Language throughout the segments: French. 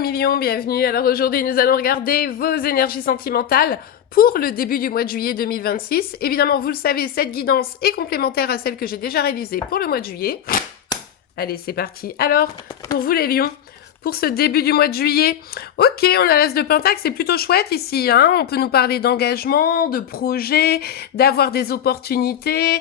millions, bienvenue. Alors aujourd'hui, nous allons regarder vos énergies sentimentales pour le début du mois de juillet 2026. Évidemment, vous le savez, cette guidance est complémentaire à celle que j'ai déjà réalisée pour le mois de juillet. Allez, c'est parti. Alors, pour vous les lions, pour ce début du mois de juillet, ok, on a l'as de Pentacle, c'est plutôt chouette ici, hein. On peut nous parler d'engagement, de projet, d'avoir des opportunités.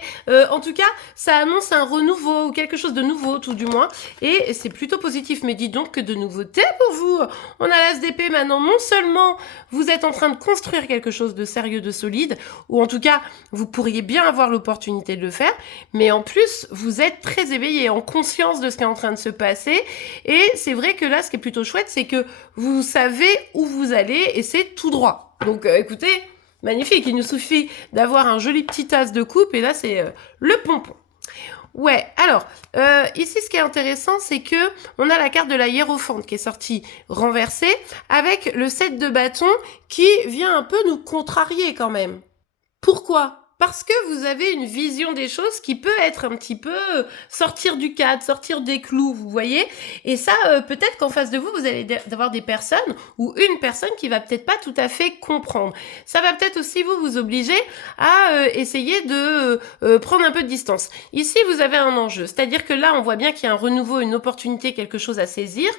En tout cas, ça annonce un renouveau ou quelque chose de nouveau, tout du moins. Et c'est plutôt positif. Mais dis donc que de nouveautés pour vous. On a l'as d'épée maintenant. Non seulement vous êtes en train de construire quelque chose de sérieux, de solide, ou en tout cas, vous pourriez bien avoir l'opportunité de le faire, mais en plus, vous êtes très éveillé, en conscience de ce qui est en train de se passer. Et c'est vrai que là, ce qui est plutôt chouette, c'est que vous savez où vous allez et c'est tout droit. Donc, écoutez, magnifique. Il nous suffit d'avoir un joli petit as de coupe et là, c'est le pompon. Ouais, alors, ici, ce qui est intéressant, c'est que on a la carte de la hiérophante qui est sortie renversée avec le 7 de bâton qui vient un peu nous contrarier quand même. Pourquoi ? Parce que vous avez une vision des choses qui peut être un petit peu sortir du cadre, sortir des clous, vous voyez. Et ça, peut-être qu'en face de vous, vous allez avoir des personnes ou une personne qui va peut-être pas tout à fait comprendre. Ça va peut-être aussi vous obliger à essayer de prendre un peu de distance. Ici, vous avez un enjeu. C'est-à-dire que là, on voit bien qu'il y a un renouveau, une opportunité, quelque chose à saisir.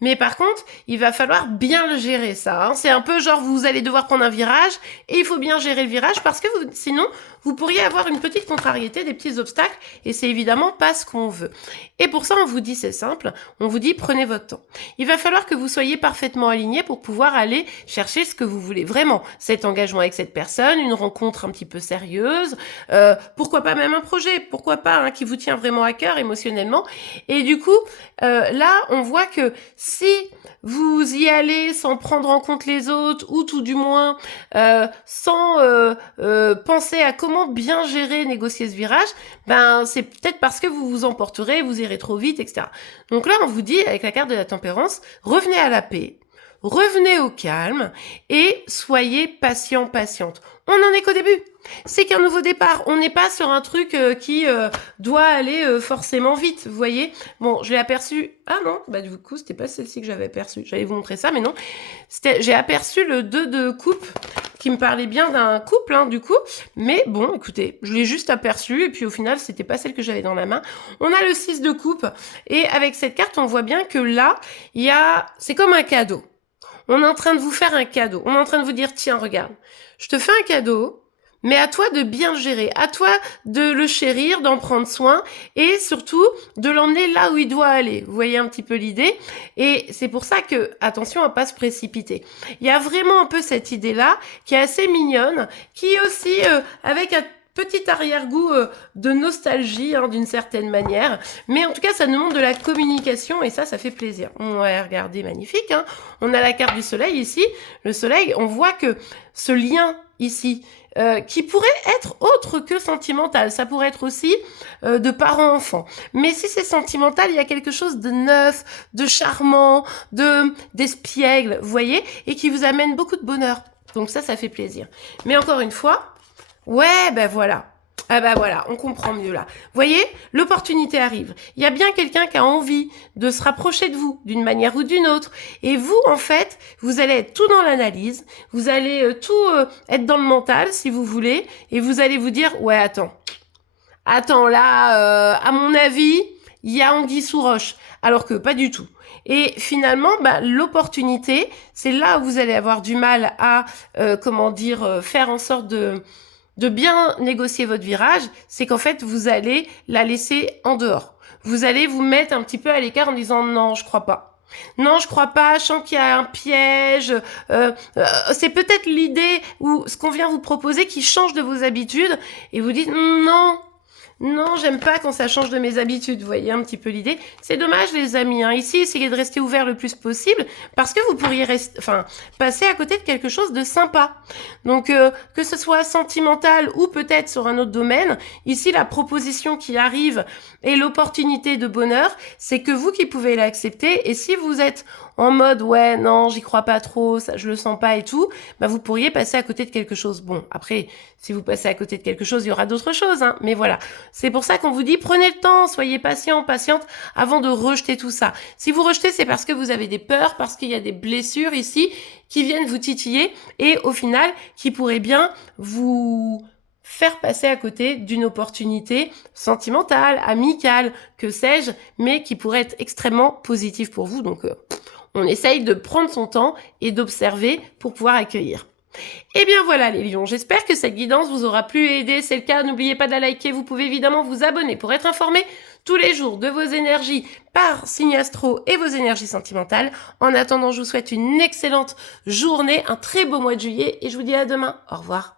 Mais par contre, il va falloir bien le gérer, ça. Hein. C'est un peu genre, vous allez devoir prendre un virage et il faut bien gérer le virage parce que sinon, vous pourriez avoir une petite contrariété, des petits obstacles, et c'est évidemment pas ce qu'on veut. Et pour ça, on vous dit, c'est simple, on vous dit, prenez votre temps. Il va falloir que vous soyez parfaitement aligné pour pouvoir aller chercher ce que vous voulez vraiment. Cet engagement avec cette personne, une rencontre un petit peu sérieuse, pourquoi pas même un projet, pourquoi pas, hein, qui vous tient vraiment à cœur émotionnellement. Et du coup, là, on voit que si vous y allez sans prendre en compte les autres, ou tout du moins sans penser à comment bien gérer, négocier ce virage, ben c'est peut-être parce que vous vous emporterez, vous irez trop vite, etc. Donc là, on vous dit, avec la carte de la tempérance, revenez à la paix, revenez au calme et soyez patient, patiente. On n'en est qu'au début. C'est qu'un nouveau départ. On n'est pas sur un truc qui doit aller forcément vite, vous voyez. Bon, je l'ai aperçu. Ah non, bah du coup, c'était pas celle-ci que j'avais aperçue. J'allais vous montrer ça, mais non. J'ai aperçu le 2 de coupe qui me parlait bien d'un couple, hein, du coup. Mais bon, écoutez, je l'ai juste aperçu et puis au final, c'était pas celle que j'avais dans la main. On a le 6 de coupe et avec cette carte, on voit bien que là, c'est comme un cadeau. On est en train de vous faire un cadeau. On est en train de vous dire, tiens, regarde, je te fais un cadeau, mais à toi de bien le gérer, à toi de le chérir, d'en prendre soin et surtout de l'emmener là où il doit aller. Vous voyez un petit peu l'idée ? Et c'est pour ça que, attention à pas se précipiter. Il y a vraiment un peu cette idée-là qui est assez mignonne, qui est aussi avec un petit arrière-goût de nostalgie, hein, d'une certaine manière. Mais en tout cas, ça nous montre de la communication et ça fait plaisir. Ouais, regardez, magnifique. Hein. On a la carte du soleil ici. Le soleil, on voit que ce lien ici, qui pourrait être autre que sentimental. Ça pourrait être aussi de parents-enfants. Mais si c'est sentimental, il y a quelque chose de neuf, de charmant, d'espiègle, vous voyez, et qui vous amène beaucoup de bonheur. Donc ça fait plaisir. Mais encore une fois, ouais, ben voilà. Ah ben voilà, on comprend mieux là. Vous voyez, l'opportunité arrive. Il y a bien quelqu'un qui a envie de se rapprocher de vous, d'une manière ou d'une autre. Et vous, en fait, vous allez être tout dans l'analyse, vous allez tout être dans le mental, si vous voulez, et vous allez vous dire, ouais, attends, là, à mon avis, il y a anguille sous roche. Alors que pas du tout. Et finalement, l'opportunité, c'est là où vous allez avoir du mal à, faire en sorte de bien négocier votre virage, c'est qu'en fait, vous allez la laisser en dehors. Vous allez vous mettre un petit peu à l'écart en disant non, je crois pas. Non, je crois pas, je sens qu'il y a un piège. C'est peut-être l'idée ou ce qu'on vient vous proposer qui change de vos habitudes et vous dites non, j'aime pas quand ça change de mes habitudes, vous voyez un petit peu l'idée. C'est dommage les amis, hein. Ici, essayez de rester ouvert le plus possible parce que vous pourriez passer à côté de quelque chose de sympa. Donc, que ce soit sentimental ou peut-être sur un autre domaine, ici, la proposition qui arrive et l'opportunité de bonheur, c'est que vous qui pouvez l'accepter et si vous êtes en mode ouais non j'y crois pas trop, ça je le sens pas et tout, bah vous pourriez passer à côté de quelque chose. Bon après si vous passez à côté de quelque chose il y aura d'autres choses, hein, mais voilà, c'est pour ça qu'on vous dit prenez le temps, soyez patient, patiente avant de rejeter tout ça. Si vous rejetez c'est parce que vous avez des peurs, parce qu'il y a des blessures ici qui viennent vous titiller et au final qui pourraient bien vous faire passer à côté d'une opportunité sentimentale, amicale, que sais-je, mais qui pourrait être extrêmement positive pour vous. Donc, on essaye de prendre son temps et d'observer pour pouvoir accueillir. Et bien voilà les lions, j'espère que cette guidance vous aura plu et aidé. C'est le cas, n'oubliez pas de la liker, vous pouvez évidemment vous abonner pour être informé tous les jours de vos énergies par signe astro et vos énergies sentimentales. En attendant, je vous souhaite une excellente journée, un très beau mois de juillet et je vous dis à demain. Au revoir.